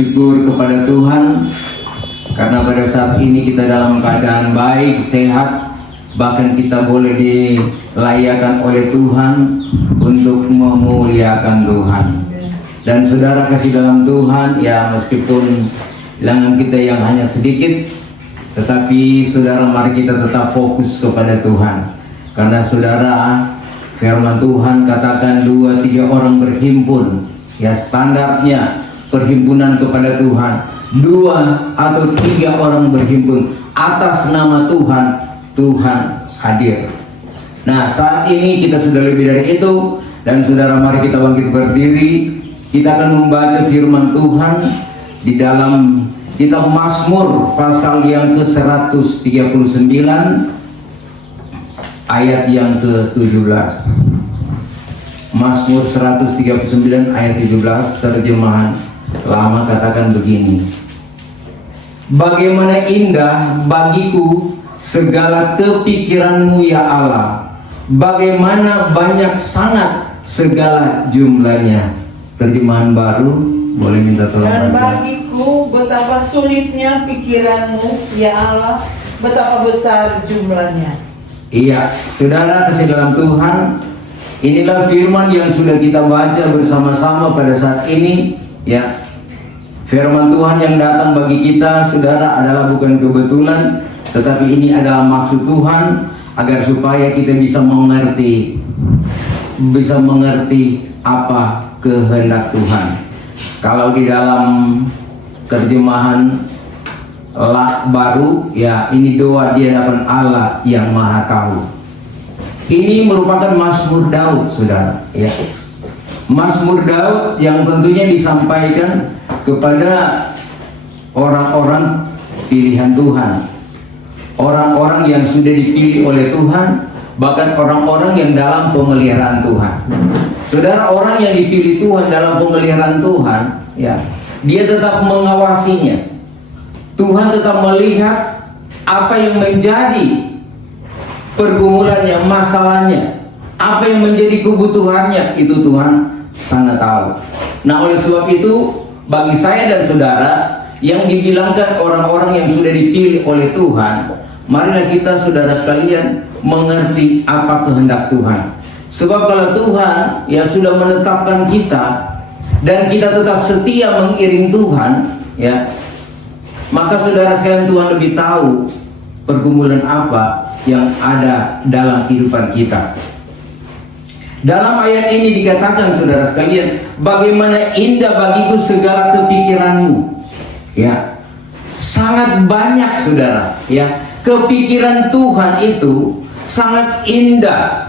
bersyukur kepada Tuhan karena pada saat ini kita dalam keadaan baik, sehat, bahkan kita boleh dilayakan oleh Tuhan untuk memuliakan Tuhan. Dan saudara kasih dalam Tuhan, ya meskipun bilangan kita yang hanya sedikit, tetapi saudara mari kita tetap fokus kepada Tuhan. Karena saudara, firman Tuhan katakan 2-3 orang berhimpun, ya standarnya perhimpunan kepada Tuhan, 2 atau 3 orang berhimpun atas nama Tuhan, Tuhan hadir. Nah saat ini kita sudah lebih dari itu, dan saudara mari kita bangkit berdiri. Kita akan membaca firman Tuhan di dalam kitab Mazmur pasal yang ke-139 ayat yang ke-17. Mazmur 139 ayat 17, terjemahan lama katakan begini: bagaimana indah bagiku segala kepikiranmu ya Allah, bagaimana banyak sangat segala jumlahnya. Terjemahan baru, boleh minta tolong dan baca. bagiku betapa sulitnya pikiranmu ya Allah, betapa besar jumlahnya. Iya, saudara kasih dalam Tuhan, inilah firman yang sudah kita baca bersama-sama pada saat ini, ya. Firman Tuhan yang datang bagi kita, saudara, adalah bukan kebetulan, tetapi ini adalah maksud Tuhan agar supaya kita bisa mengerti apa kehendak Tuhan. Kalau di dalam terjemahan baru, ya ini doa di hadapan Allah yang Maha Tahu. Ini merupakan Mazmur Daud, saudara, ya. Mazmur Daud yang tentunya disampaikan kepada orang-orang pilihan Tuhan, orang-orang yang sudah dipilih oleh Tuhan, bahkan orang-orang yang dalam pemeliharaan Tuhan. Saudara, orang yang dipilih Tuhan dalam pemeliharaan Tuhan, ya, dia tetap mengawasinya. Tuhan tetap melihat apa yang menjadi pergumulannya, masalahnya, apa yang menjadi kebutuhannya, itu Tuhan sangat tahu. Nah, oleh sebab itu, bagi saya dan saudara yang dibilangkan orang-orang yang sudah dipilih oleh Tuhan, marilah kita saudara sekalian mengerti apa kehendak Tuhan. Sebab kalau Tuhan yang sudah menetapkan kita dan kita tetap setia mengiring Tuhan, ya, maka saudara sekalian Tuhan lebih tahu pergumulan apa yang ada dalam kehidupan kita. Dalam ayat ini dikatakan saudara sekalian, bagaimana indah bagiku segala kepikiranmu, ya. Sangat banyak saudara, ya, kepikiran Tuhan itu sangat indah.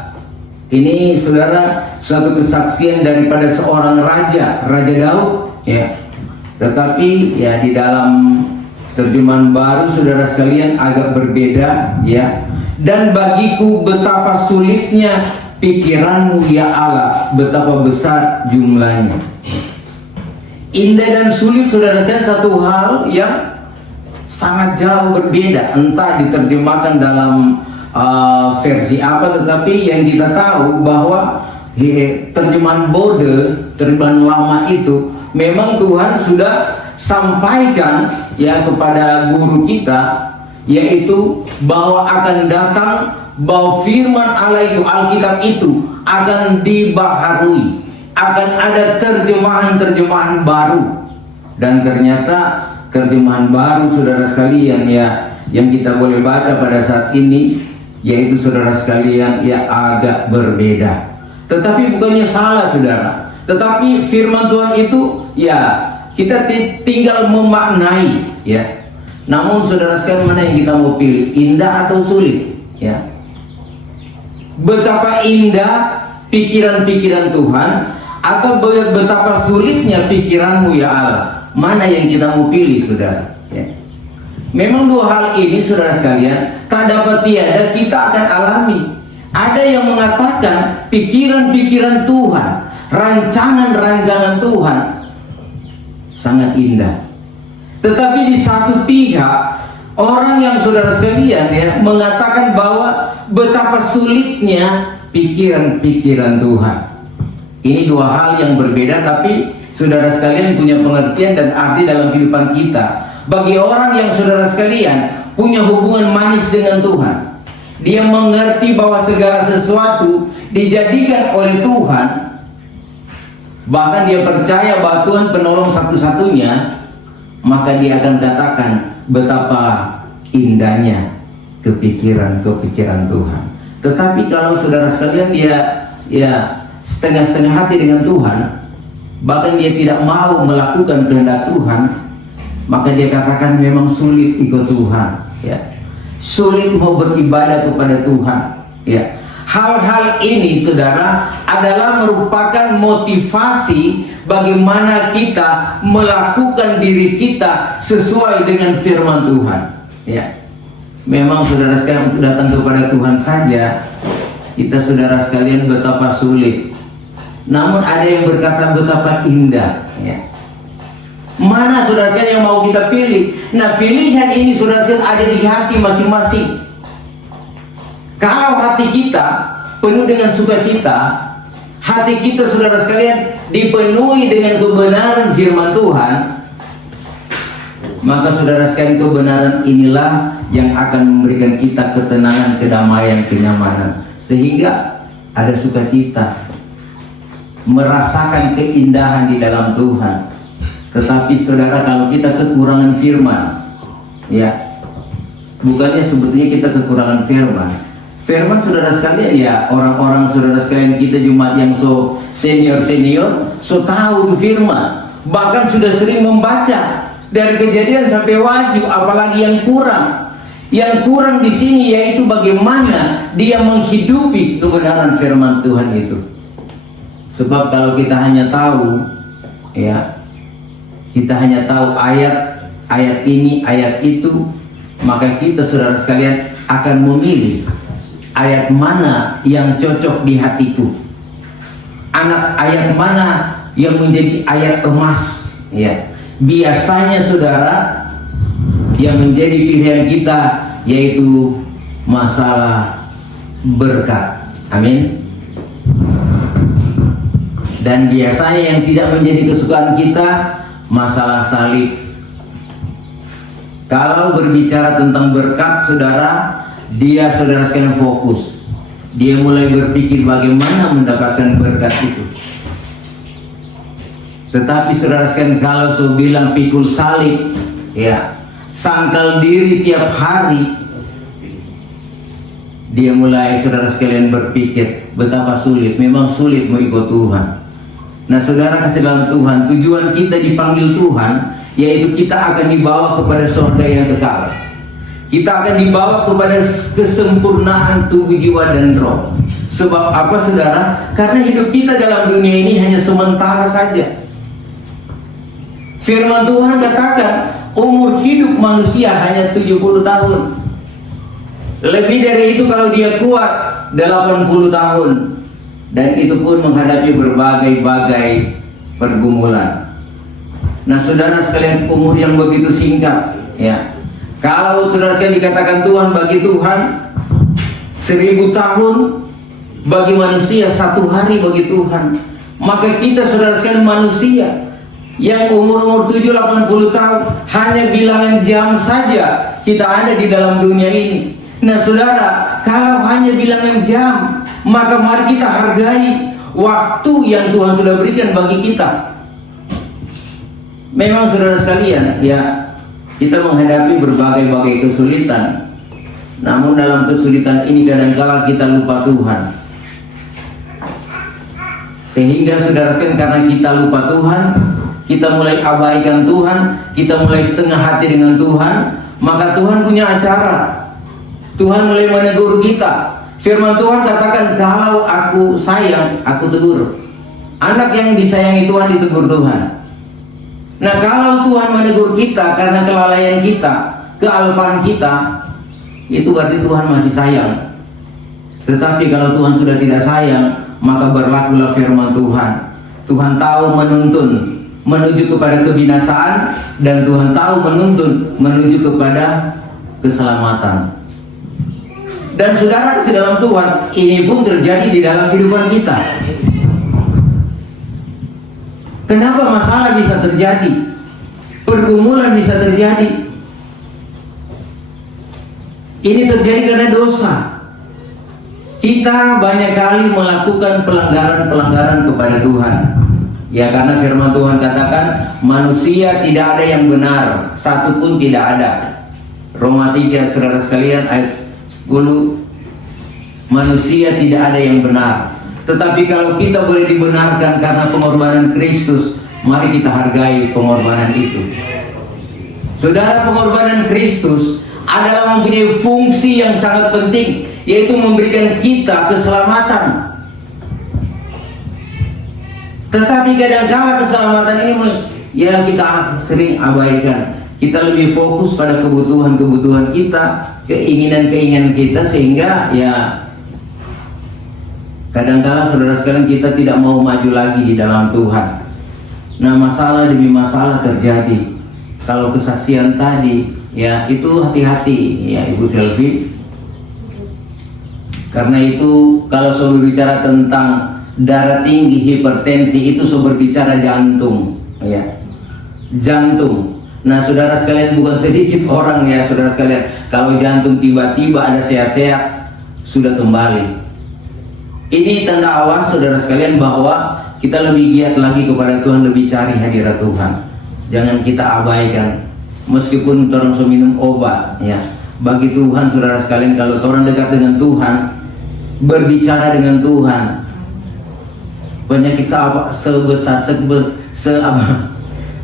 Ini saudara suatu kesaksian daripada seorang raja Daud, ya. Tetapi ya di dalam terjemahan baru saudara sekalian agak berbeda, ya. Dan bagiku betapa sulitnya pikiranmu ya Allah, betapa besar jumlahnya. Indah dan sulit saudara sekalian satu hal yang sangat jauh berbeda, entah diterjemahkan dalam versi apa, tetapi yang kita tahu bahwa terjemahan Bode, terjemahan lama itu memang Tuhan sudah sampaikan, ya, kepada guru kita, yaitu bahwa akan datang, bahwa firman Allah itu, Alkitab itu akan dibaharui, akan ada terjemahan-terjemahan baru. Dan ternyata terjemahan baru saudara sekalian, ya, yang kita boleh baca pada saat ini, yaitu saudara sekalian, ya, agak berbeda. Tetapi bukannya salah saudara, tetapi firman Tuhan itu, ya, kita tinggal memaknai, ya. Namun saudara sekalian, mana yang kita mau pilih, indah atau sulit, ya? Betapa indah pikiran-pikiran Tuhan atau betapa sulitnya pikiranmu ya Allah, mana yang kita mau pilih saudara, ya? Memang dua hal ini saudara sekalian tak dapat tiada kita akan alami. Ada yang mengatakan pikiran-pikiran Tuhan, rancangan-rancangan Tuhan sangat indah. Tetapi di satu pihak orang yang saudara sekalian, ya, mengatakan bahwa betapa sulitnya pikiran-pikiran Tuhan. Ini dua hal yang berbeda, tapi saudara sekalian punya pengertian dan arti dalam kehidupan kita. Bagi orang yang saudara sekalian punya hubungan manis dengan Tuhan, dia mengerti bahwa segala sesuatu dijadikan oleh Tuhan, bahkan dia percaya bahwa Tuhan penolong satu-satunya, maka dia akan katakan betapa indahnya kepikiran-kepikiran Tuhan. Tetapi kalau saudara sekalian dia setengah-setengah hati dengan Tuhan, bahkan dia tidak mau melakukan kehendak Tuhan, maka dia katakan memang sulit ikut Tuhan, ya. Sulit mau beribadah kepada Tuhan, ya. Hal-hal ini saudara adalah merupakan motivasi bagaimana kita melakukan diri kita sesuai dengan firman Tuhan, ya. Memang saudara sekalian untuk datang kepada Tuhan saja kita saudara sekalian betapa sulit. Namun ada yang berkata betapa indah, ya. Mana saudara sekalian yang mau kita pilih? Nah, pilihan ini saudara sekalian ada di hati masing-masing. Kalau hati kita penuh dengan sukacita, hati kita saudara sekalian dipenuhi dengan kebenaran firman Tuhan, maka saudara sekalian kebenaran inilah yang akan memberikan kita ketenangan, kedamaian, kenyamanan, sehingga ada sukacita, merasakan keindahan di dalam Tuhan. Tetapi saudara, kalau kita kekurangan firman, ya, bukannya sebetulnya kita kekurangan firman saudara sekalian, ya, orang-orang saudara sekalian kita jemaat yang so senior so tahu tuh firman, bahkan sudah sering membaca dari Kejadian sampai Wahyu. Apalagi yang kurang di sini yaitu bagaimana dia menghidupi kebenaran firman Tuhan itu. Sebab kalau kita hanya tahu, ya, kita hanya tahu ayat ini, ayat itu, maka kita saudara sekalian akan memilih ayat mana yang cocok di hatiku, ayat mana yang menjadi ayat emas, ya. Biasanya saudara yang menjadi pilihan kita yaitu masalah berkat, amin. Dan biasanya yang tidak menjadi kesukaan kita masalah salib. Kalau berbicara tentang berkat saudara, dia saudara sekalian fokus. Dia mulai berpikir bagaimana mendapatkan berkat itu. Tetapi saudara sekalian kalau saya bilang pikul salib, ya, sangkal diri tiap hari, dia mulai saudara sekalian berpikir betapa sulit. Memang sulit mau ikut Tuhan. Nah saudara kasih dalam Tuhan, tujuan kita dipanggil Tuhan yaitu kita akan dibawa kepada surga yang kekal. Kita akan dibawa kepada kesempurnaan tubuh, jiwa, dan roh. Sebab apa saudara? Karena hidup kita dalam dunia ini hanya sementara saja. Firman Tuhan katakan umur hidup manusia hanya 70 tahun. Lebih dari itu kalau dia kuat 80 tahun. Dan itu pun menghadapi berbagai-bagai pergumulan. Nah saudara sekalian, umur yang begitu singkat, ya. Kalau saudara sekalian dikatakan Tuhan, bagi Tuhan 1000 tahun, bagi manusia 1 hari bagi Tuhan. Maka kita saudara sekalian manusia yang umur 70-80 tahun, hanya bilangan jam saja kita ada di dalam dunia ini. Nah saudara, kalau hanya bilangan jam, maka mari kita hargai waktu yang Tuhan sudah berikan bagi kita. Memang saudara sekalian, ya, kita menghadapi berbagai-bagai kesulitan. Namun dalam kesulitan ini kadangkala kita lupa Tuhan. Sehingga saudara sekalian, karena kita lupa Tuhan, kita mulai abaikan Tuhan, kita mulai setengah hati dengan Tuhan, maka Tuhan punya acara. Tuhan mulai menegur kita. Firman Tuhan katakan, kalau aku sayang, aku tegur. Anak yang disayangi Tuhan ditegur Tuhan. Nah kalau Tuhan menegur kita karena kelalaian kita, kealpaan kita, itu berarti Tuhan masih sayang. Tetapi kalau Tuhan sudah tidak sayang, maka berlakulah firman Tuhan. Tuhan tahu menuntun menuju kepada kebinasaan, dan Tuhan tahu menuntun menuju kepada keselamatan. Dan saudara kasih dalam Tuhan, ini pun terjadi di dalam kehidupan kita. Kenapa masalah bisa terjadi? Pergumulan bisa terjadi. Ini terjadi karena dosa. Kita banyak kali melakukan pelanggaran-pelanggaran kepada Tuhan. Ya, karena firman Tuhan katakan manusia tidak ada yang benar, satu pun tidak ada. Roma 3 saudara sekalian ayat 10. Manusia tidak ada yang benar. Tetapi kalau kita boleh dibenarkan karena pengorbanan Kristus, mari kita hargai pengorbanan itu. Saudara, pengorbanan Kristus adalah mempunyai fungsi yang sangat penting, yaitu memberikan kita keselamatan. Tetapi kadang-kala keselamatan ini ya kita sering abaikan. Kita lebih fokus pada kebutuhan-kebutuhan kita, keinginan-keinginan kita, sehingga ya kadang-kala saudara sekalian kita tidak mau maju lagi di dalam Tuhan. Nah, masalah demi masalah terjadi. Kalau kesaksian tadi, ya itu hati-hati ya Ibu Selvi. Karena itu kalau selalu bicara tentang darah tinggi, hipertensi, itu sumber bicara jantung, ya, jantung. Nah, saudara sekalian, bukan sedikit orang ya saudara sekalian, kalau jantung tiba-tiba ada sehat-sehat sudah kembali. Ini tanda awal saudara sekalian bahwa kita lebih giat lagi kepada Tuhan, lebih cari hadirat Tuhan. Jangan kita abaikan, meskipun orang sudah minum obat, ya. Bagi Tuhan saudara sekalian, kalau orang dekat dengan Tuhan, berbicara dengan Tuhan, penyakit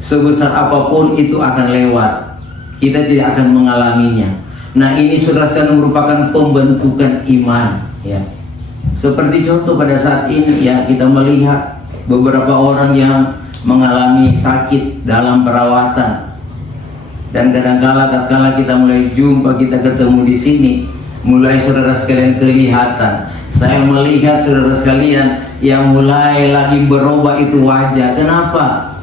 sebesar apapun itu akan lewat. Kita tidak akan mengalaminya. Nah, ini saudara sekalian merupakan pembentukan iman, ya. Seperti contoh pada saat ini ya, kita melihat beberapa orang yang mengalami sakit dalam perawatan. Dan kadang-kala tatkala kita mulai jumpa, kita ketemu di sini, mulai saudara sekalian kelihatan. Saya melihat saudara sekalian yang mulai lagi berubah itu wajah. Kenapa?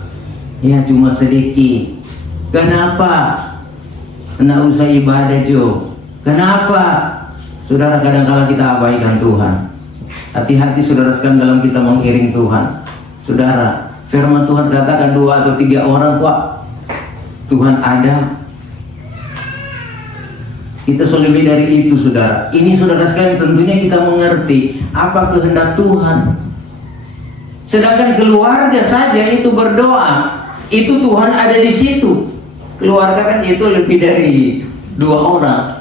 Ya cuma sedikit. Kenapa? Nggak usah ibadah Jo. Kenapa? Saudara, kadang-kala kita abaikan Tuhan. Hati-hati saudara sekalian dalam kita mengiring Tuhan. Saudara, firman Tuhan katakan 2 atau 3 orang Pak, Tuhan ada. Kita lebih dari itu saudara. Ini saudara sekalian, tentunya kita mengerti apa kehendak Tuhan. Sedangkan keluarga saja itu berdoa, itu Tuhan ada di situ. Keluarga kan itu lebih dari 2 orang.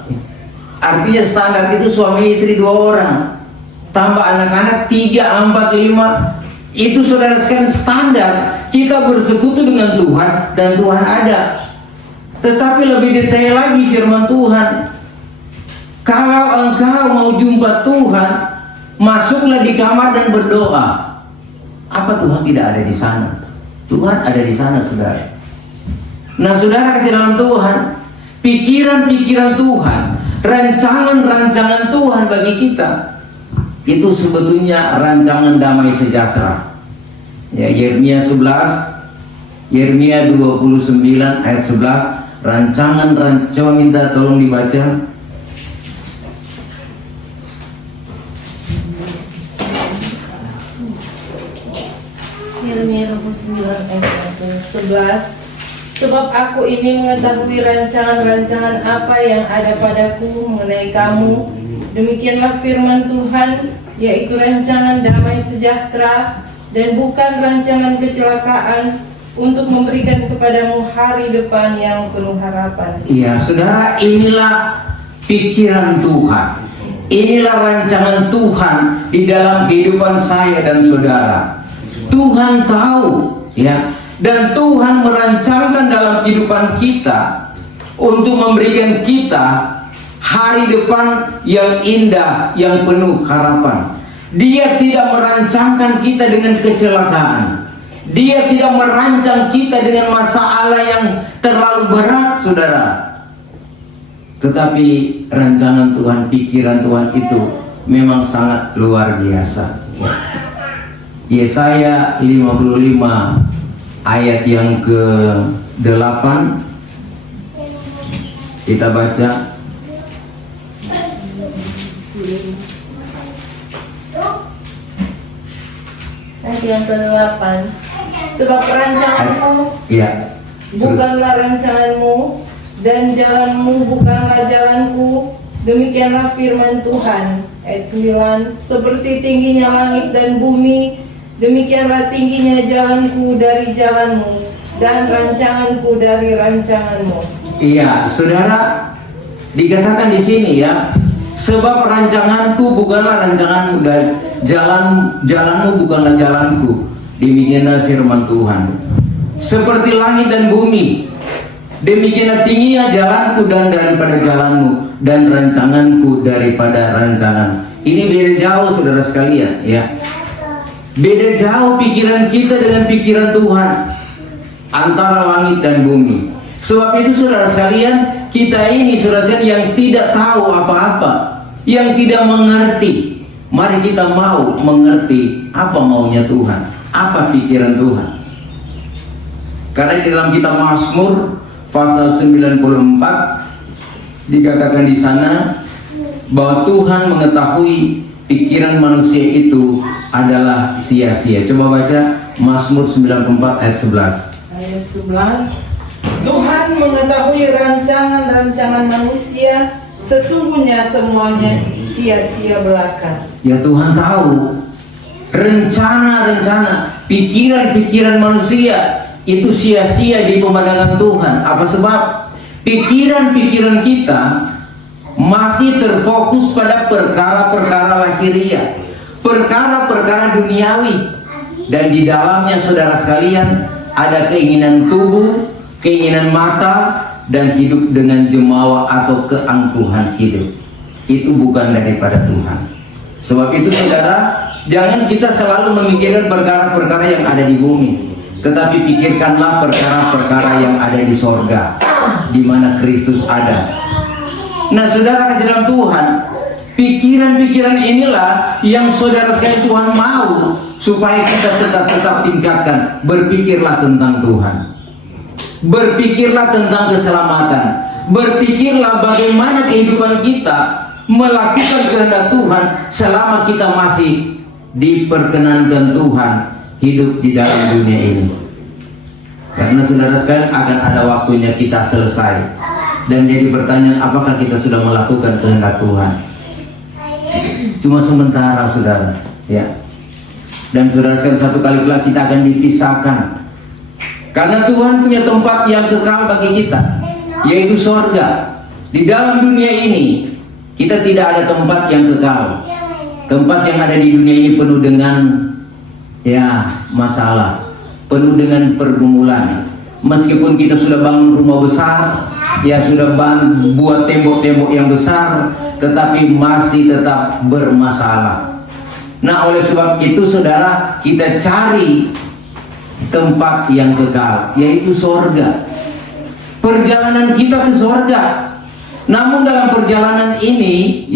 Artinya standar itu suami istri 2 orang, tambah anak-anak 3, 4, 5. Itu saudara sekalian standar kita bersekutu dengan Tuhan dan Tuhan ada. Tetapi lebih detail lagi firman Tuhan. Kalau engkau mau jumpa Tuhan, masuklah di kamar dan berdoa. Apa Tuhan tidak ada di sana? Tuhan ada di sana saudara. Nah saudara kasih dalam Tuhan, pikiran-pikiran Tuhan, rancangan-rancangan Tuhan bagi kita, itu sebetulnya rancangan damai sejahtera. Ya, Yeremia 29 ayat 11, coba minta tolong dibaca. Yeremia 29 ayat 11. Sebab aku ini mengetahui rancangan-rancangan apa yang ada padaku mengenai kamu. Demikianlah firman Tuhan, yaitu rancangan damai sejahtera dan bukan rancangan kecelakaan, untuk memberikan kepadamu hari depan yang penuh harapan. Iya, saudara, inilah pikiran Tuhan. Inilah rancangan Tuhan di dalam kehidupan saya dan saudara. Tuhan tahu, ya, dan Tuhan merancangkan dalam kehidupan kita untuk memberikan kita hari depan yang indah, yang penuh harapan. Dia tidak merancangkan kita dengan kecelakaan. Dia tidak merancang kita dengan masalah yang terlalu berat, saudara. Tetapi rancangan Tuhan, pikiran Tuhan itu memang sangat luar biasa. Yesaya 55 ayat yang ke-8 kita baca. Ayat yang ke-8. Sebab rancanganku Ya. bukanlah rancanganmu, dan jalanmu bukanlah jalanku. Demikianlah firman Tuhan. Ayat 9. Seperti tingginya langit dan bumi, demikianlah tingginya jalanku dari jalanmu, dan rancanganku dari rancanganmu. Iya, saudara, dikatakan di sini ya, sebab rancanganku bukanlah rancanganmu dan jalanmu bukanlah jalanku. Demikianlah firman Tuhan. Seperti langit dan bumi, demikianlah tingginya jalanku dan daripada jalanmu, dan rancanganku daripada rancangan. Ini beda jauh, saudara sekalian, ya. Beda jauh pikiran kita dengan pikiran Tuhan, antara langit dan bumi. Sebab itu, saudara sekalian, kita ini saudara sekalian yang tidak tahu apa-apa, yang tidak mengerti. Mari kita mau mengerti apa maunya Tuhan, apa pikiran Tuhan. Karena di dalam kitab Mazmur pasal 94 dikatakan di sana bahwa Tuhan mengetahui pikiran manusia itu adalah sia-sia. Coba baca Mazmur 94 ayat 11. Ayat 11. Tuhan mengetahui rancangan-rancangan manusia, sesungguhnya semuanya sia-sia belaka. Ya, Tuhan tahu rencana-rencana, pikiran-pikiran manusia itu sia-sia di pemandangan Tuhan. Apa sebab? Pikiran-pikiran kita masih terfokus pada perkara-perkara lahiriah, perkara-perkara duniawi, dan di dalamnya saudara sekalian ada keinginan tubuh, keinginan mata, dan hidup dengan jemawa atau keangkuhan hidup. Itu bukan daripada Tuhan. Sebab itu saudara, jangan kita selalu memikirkan perkara-perkara yang ada di bumi, tetapi pikirkanlah perkara-perkara yang ada di sorga, di mana Kristus ada. Nah, saudara kasih dalam Tuhan, pikiran-pikiran inilah yang saudara sekalian Tuhan mau supaya kita tetap tingkatkan. Berpikirlah tentang Tuhan, berpikirlah tentang keselamatan, berpikirlah bagaimana kehidupan kita melakukan kehendak Tuhan selama kita masih diperkenankan Tuhan hidup di dalam dunia ini. Karena saudara sekalian akan ada waktunya kita selesai, dan jadi pertanyaan, apakah kita sudah melakukan kehendak Tuhan? Cuma sementara, saudara, ya. Dan saudara sekalian, satu kali kelak kita akan dipisahkan, karena Tuhan punya tempat yang kekal bagi kita, yaitu sorga. Di dalam dunia ini kita tidak ada tempat yang kekal. Tempat yang ada di dunia ini penuh dengan masalah, penuh dengan pergumulan. Meskipun kita sudah bangun rumah besar, sudah buat tembok-tembok yang besar, tetapi masih tetap bermasalah. Nah, oleh sebab itu saudara, kita cari tempat yang kekal, yaitu sorga. Perjalanan kita ke sorga. Namun dalam perjalanan ini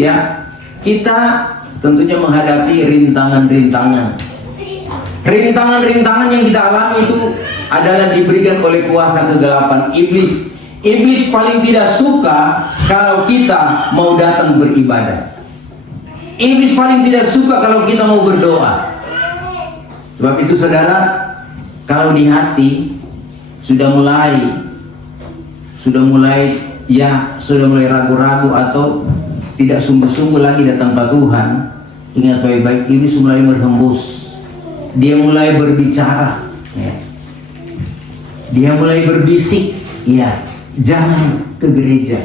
kita tentunya menghadapi rintangan-rintangan. Rintangan-rintangan yang kita alami itu adalah diberikan oleh kuasa kegelapan iblis. Iblis paling tidak suka kalau kita mau datang beribadah. Iblis paling tidak suka kalau kita mau berdoa. Sebab itu saudara, kalau di hati sudah mulai ragu-ragu atau tidak sungguh-sungguh lagi datang ke Tuhan, ingat baik-baik, iblis mulai berhembus. Dia mulai berbicara, dia mulai berbisik, jangan ke gereja,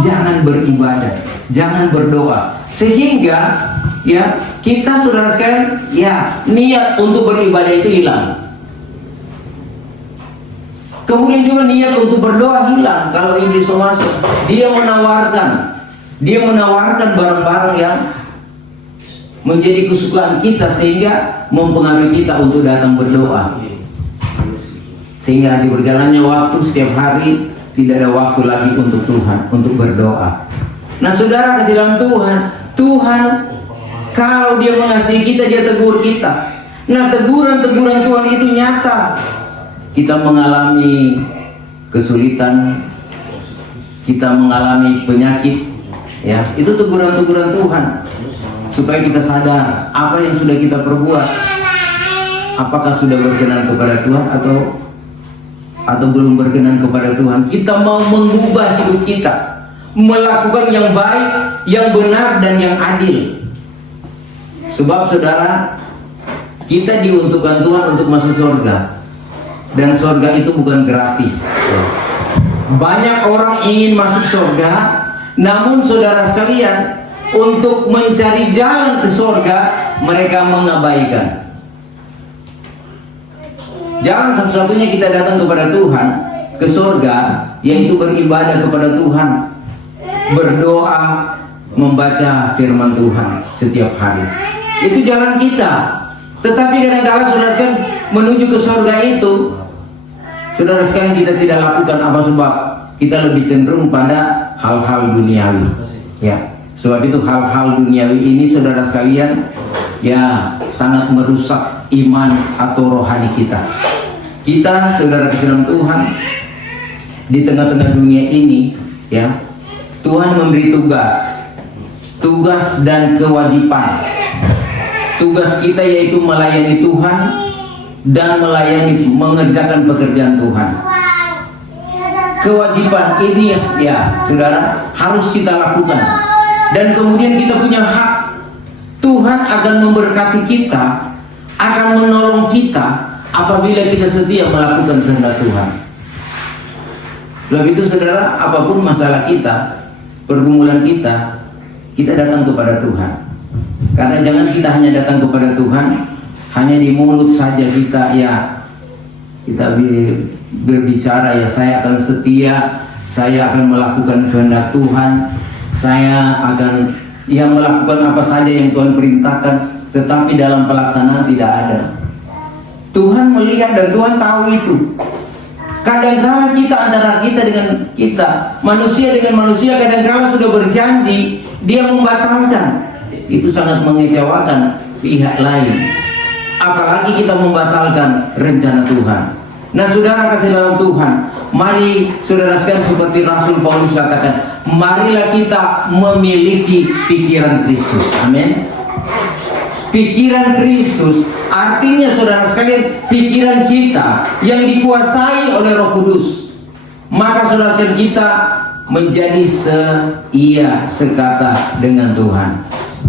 jangan beribadah, jangan berdoa, sehingga kita saudara sekalian niat untuk beribadah itu hilang. Kemudian juga niat untuk berdoa hilang kalau iblis masuk. Dia menawarkan barang-barang yang menjadi kesukaan kita, sehingga mempengaruhi kita untuk datang berdoa. Sehingga di berjalannya waktu, setiap hari tidak ada waktu lagi untuk Tuhan, untuk berdoa. Nah, saudara kasih dalam Tuhan kalau Dia mengasihi kita, Dia tegur kita. Nah, teguran-teguran Tuhan itu nyata. Kita mengalami kesulitan, kita mengalami penyakit, itu teguran-teguran Tuhan supaya kita sadar apa yang sudah kita perbuat, apakah sudah berkenan kepada Tuhan atau belum berkenan kepada Tuhan. Kita mau mengubah hidup kita, melakukan yang baik, yang benar, dan yang adil. Sebab saudara, kita diuntukkan Tuhan untuk masuk surga, dan surga itu bukan gratis. Banyak orang ingin masuk surga, namun saudara sekalian, untuk mencari jalan ke surga, mereka mengabaikan. Jalan satu-satunya kita datang kepada Tuhan, ke surga, yaitu beribadah kepada Tuhan, berdoa, membaca firman Tuhan setiap hari. Itu jalan kita. Tetapi kadang-kadang saudara sekalian, menuju ke surga itu, saudara sekalian, kita tidak lakukan. Apa sebab? Kita lebih cenderung pada hal-hal duniawi. Ya, sebab itu hal-hal duniawi ini, saudara sekalian, ya sangat merusak iman atau rohani kita. Kita, saudara dalam Tuhan, di tengah-tengah dunia ini, ya, Tuhan memberi tugas dan kewajiban. Tugas kita yaitu melayani Tuhan dan mengerjakan pekerjaan Tuhan. Kewajiban ini ya saudara harus kita lakukan, dan kemudian kita punya hak. Tuhan akan memberkati kita, akan menolong kita apabila kita setia melakukan kehendak Tuhan. Sebab itu saudara, apapun masalah kita, pergumulan kita datang kepada Tuhan. Karena jangan kita hanya datang kepada Tuhan hanya di mulut saja, kita berbicara, ya saya akan setia, saya akan melakukan kehendak Tuhan, saya akan melakukan apa saja yang Tuhan perintahkan, tetapi dalam pelaksanaan tidak ada. Tuhan melihat dan Tuhan tahu itu. Kadang-kala kita antara kita dengan kita, manusia dengan manusia, kadang-kala sudah berjanji, dia membatalkan. Itu sangat mengecewakan pihak lain. Apalagi kita membatalkan rencana Tuhan. Nah, saudara kasih dalam Tuhan, mari saudara sekalian, seperti Rasul Paulus katakan, marilah kita memiliki pikiran Kristus. Amin. Pikiran Kristus artinya saudara sekalian, pikiran kita yang dikuasai oleh Roh Kudus. Maka saudara sekalian, kita menjadi sekata dengan Tuhan.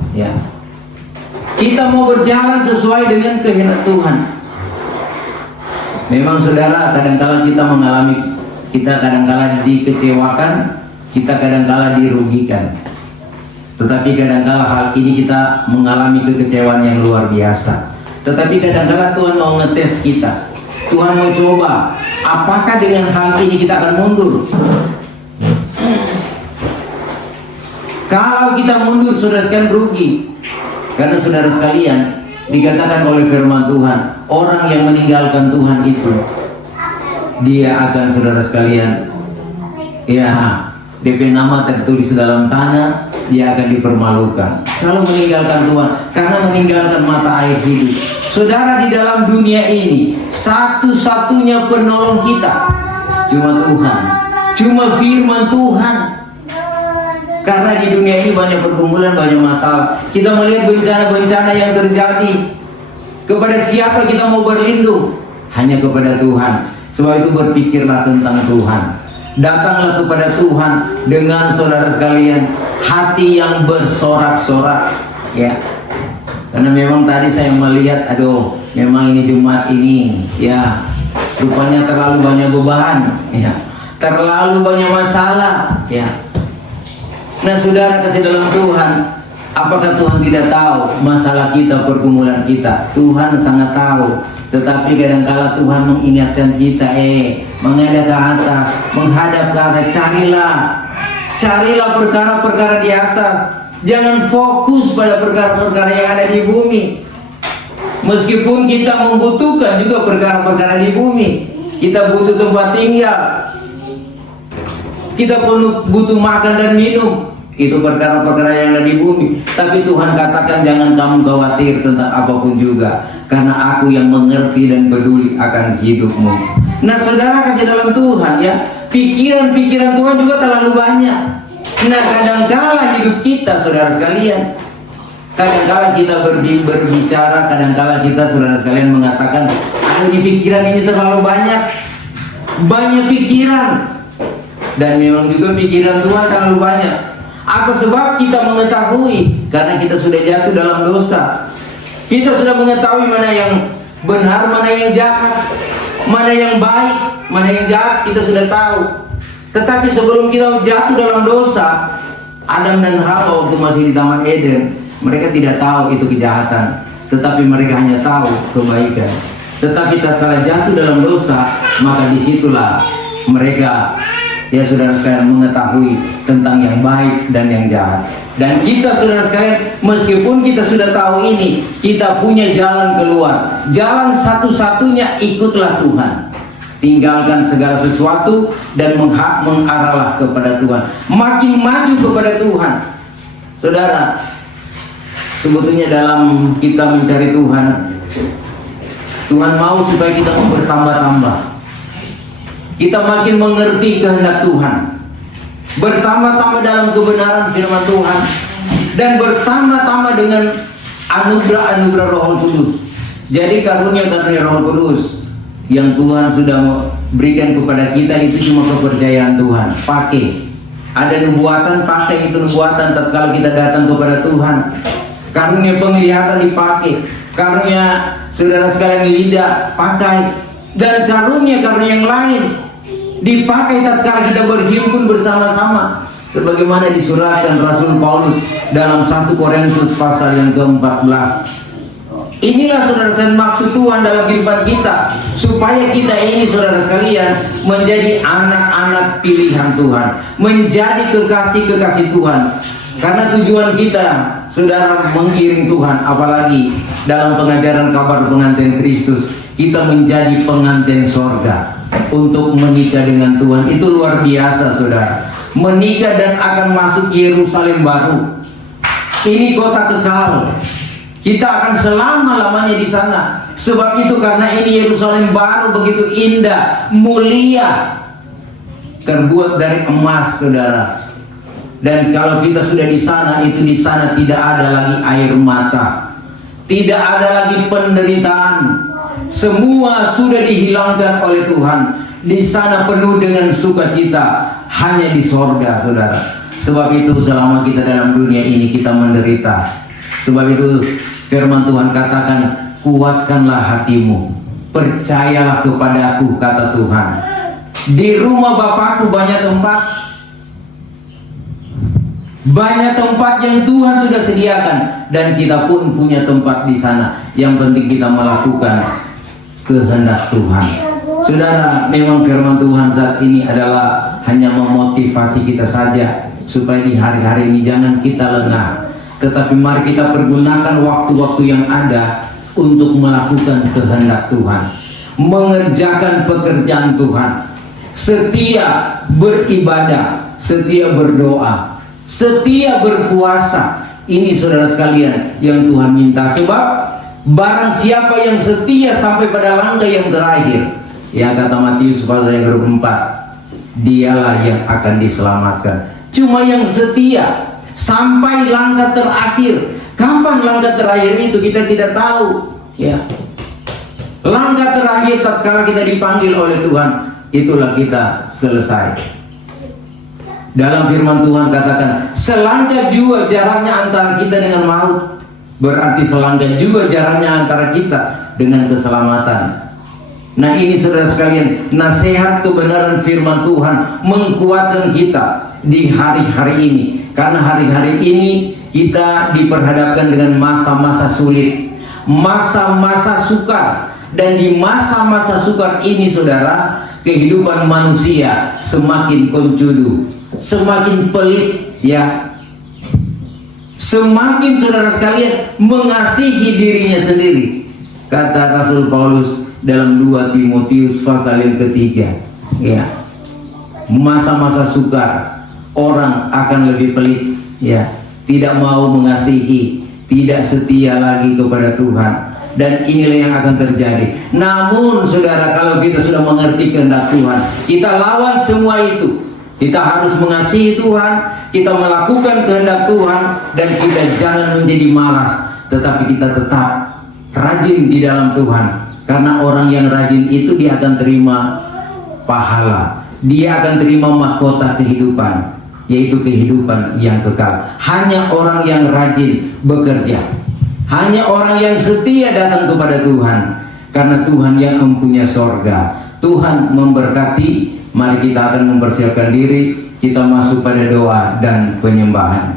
Ya, kita mau berjalan sesuai dengan kehendak Tuhan. Memang saudara, kadang-kala kita kadang-kala dikecewakan, kita kadang-kala dirugikan. Tetapi kadang-kala hal ini kita mengalami kekecewaan yang luar biasa. Tetapi kadang-kala Tuhan mau ngetes kita. Tuhan mau coba, apakah dengan hal ini kita akan mundur? Kalau kita mundur, saudara sekalian, rugi. Karena saudara sekalian, dikatakan oleh firman Tuhan, orang yang meninggalkan Tuhan itu, dia akan, saudara sekalian, DP nama tertulis dalam tanah, dia akan dipermalukan. Kalau meninggalkan Tuhan, karena meninggalkan mata air hidup. Saudara, di dalam dunia ini, satu-satunya penolong kita cuma Tuhan, cuma firman Tuhan. Karena di dunia ini banyak pergumulan, banyak masalah. Kita melihat bencana-bencana yang terjadi. Kepada siapa kita mau berlindung? Hanya kepada Tuhan. Sebab itu berpikirlah tentang Tuhan. Datanglah kepada Tuhan dengan saudara sekalian hati yang bersorak-sorak, ya. Karena memang tadi saya melihat, memang ini Jumat ini, ya, rupanya terlalu banyak beban, ya, terlalu banyak masalah, ya. Nah, saudara kasih dalam Tuhan, apakah Tuhan tidak tahu masalah kita, pergumulan kita? Tuhan sangat tahu. Tetapi kadang-kala Tuhan mengingatkan kita, menghadap ke atas, menghadap ke atas. Carilah perkara-perkara di atas. Jangan fokus pada perkara-perkara yang ada di bumi. Meskipun kita membutuhkan juga perkara-perkara di bumi, kita butuh tempat tinggal, kita butuh makan dan minum. Itu perkara-perkara yang ada di bumi. Tapi Tuhan katakan, jangan kamu khawatir tentang apapun juga, karena aku yang mengerti dan peduli akan hidupmu. Nah, saudara kasih dalam Tuhan, ya, pikiran-pikiran Tuhan juga terlalu banyak. Nah, kadang-kala hidup kita, saudara sekalian, Kadang-kala kita berbicara, kadang-kala kita saudara sekalian mengatakan, aduh di pikiran ini terlalu banyak pikiran. Dan memang juga pikiran Tuhan terlalu banyak. Apa sebab kita mengetahui? Karena kita sudah jatuh dalam dosa. Kita sudah mengetahui mana yang benar, mana yang jahat, mana yang baik, mana yang jahat, kita sudah tahu. Tetapi sebelum kita jatuh dalam dosa, Adam dan Hawa waktu masih di Taman Eden, mereka tidak tahu itu kejahatan, tetapi mereka hanya tahu kebaikan. Tetapi tatkala jatuh dalam dosa, maka disitulah mereka, ya saudara sekalian, mengetahui tentang yang baik dan yang jahat. Dan kita saudara sekalian, meskipun kita sudah tahu ini, kita punya jalan keluar. Jalan satu-satunya, ikutlah Tuhan. Tinggalkan segala sesuatu dan mengarahlah kepada Tuhan. Makin maju kepada Tuhan. Saudara, sebetulnya dalam kita mencari Tuhan, Tuhan mau supaya kita bertambah-tambah. Kita makin mengerti kehendak Tuhan, bertambah-tambah dalam kebenaran firman Tuhan, dan bertambah-tambah dengan anugerah-anugerah Roh Kudus. Jadi karunia-karunia Roh Kudus yang Tuhan sudah berikan kepada kita itu cuma kepercayaan Tuhan. Pakai. Ada nubuatan, pakai itu nubuatan tatkala kita datang kepada Tuhan. Karunia penglihatan dipakai, karunia saudara sekalian lidah pakai, dan karunia-karunia yang lain dipakai tatkala kita berhimpun bersama-sama, sebagaimana disuratkan Rasul Paulus dalam 1 Korintus pasal yang ke-14. Inilah saudara sekalian maksud Tuhan dalam kehidupan kita, supaya kita ini saudara sekalian menjadi anak-anak pilihan Tuhan, menjadi kekasih-kekasih Tuhan. Karena tujuan kita saudara mengiring Tuhan, apalagi dalam pengajaran kabar pengantin Kristus, kita menjadi pengantin sorga untuk menikah dengan Tuhan. Itu luar biasa saudara, menikah dan akan masuk Yerusalem baru. Ini kota kekal. Kita akan selama-lamanya di sana. Sebab itu karena ini Yerusalem baru begitu indah, mulia, terbuat dari emas, saudara. Dan kalau kita sudah di sana, itu di sana tidak ada lagi air mata, tidak ada lagi penderitaan. Semua sudah dihilangkan oleh Tuhan. Di sana penuh dengan sukacita, hanya di sorga, saudara. Sebab itu selama kita dalam dunia ini kita menderita. Sebab itu firman Tuhan katakan, kuatkanlah hatimu, percayalah kepadaku, kata Tuhan. Di rumah Bapakku banyak tempat, banyak tempat yang Tuhan sudah sediakan, dan kita pun punya tempat di sana. Yang penting kita melakukan kehendak Tuhan. Saudara, memang firman Tuhan saat ini adalah hanya memotivasi kita saja, supaya di hari-hari ini jangan kita lengah. Tetapi mari kita pergunakan waktu-waktu yang ada untuk melakukan kehendak Tuhan, mengerjakan pekerjaan Tuhan, setia beribadah, setia berdoa, setia berpuasa. Ini saudara sekalian yang Tuhan minta. Sebab barang siapa yang setia sampai pada langkah yang terakhir, ya kata Matius pasal yang ke-4, dialah yang akan diselamatkan. Cuma yang setia sampai langkah terakhir. Kapan langkah terakhir itu kita tidak tahu, ya. Langkah terakhir tatkala kita dipanggil oleh Tuhan, itulah kita selesai. Dalam firman Tuhan katakan, selangkah juga jaraknya antara kita dengan maut, berarti selangkah juga jaraknya antara kita dengan keselamatan. Nah ini saudara sekalian, nasihat kebenaran firman Tuhan mengkuatkan kita di hari-hari ini. Karena hari-hari ini kita diperhadapkan dengan masa-masa sulit, masa-masa sukar. Dan di masa-masa sukar ini saudara, kehidupan manusia semakin koncudu, semakin pelit, ya. Semakin saudara sekalian mengasihi dirinya sendiri. Kata Rasul Paulus dalam 2 Timotius pasal yang ke-3, ya. Masa-masa sukar, orang akan lebih pelit, ya, tidak mau mengasihi, tidak setia lagi kepada Tuhan, dan inilah yang akan terjadi. Namun saudara, kalau kita sudah mengerti kehendak Tuhan, kita lawan semua itu. Kita harus mengasihi Tuhan, kita melakukan kehendak Tuhan, dan kita jangan menjadi malas, tetapi kita tetap rajin di dalam Tuhan. Karena orang yang rajin itu dia akan terima pahala, dia akan terima mahkota kehidupan, yaitu kehidupan yang kekal. Hanya orang yang rajin bekerja, hanya orang yang setia datang kepada Tuhan, karena Tuhan yang mempunyai sorga. Tuhan memberkati. Mari kita akan mempersiapkan diri, kita masuk pada doa dan penyembahan.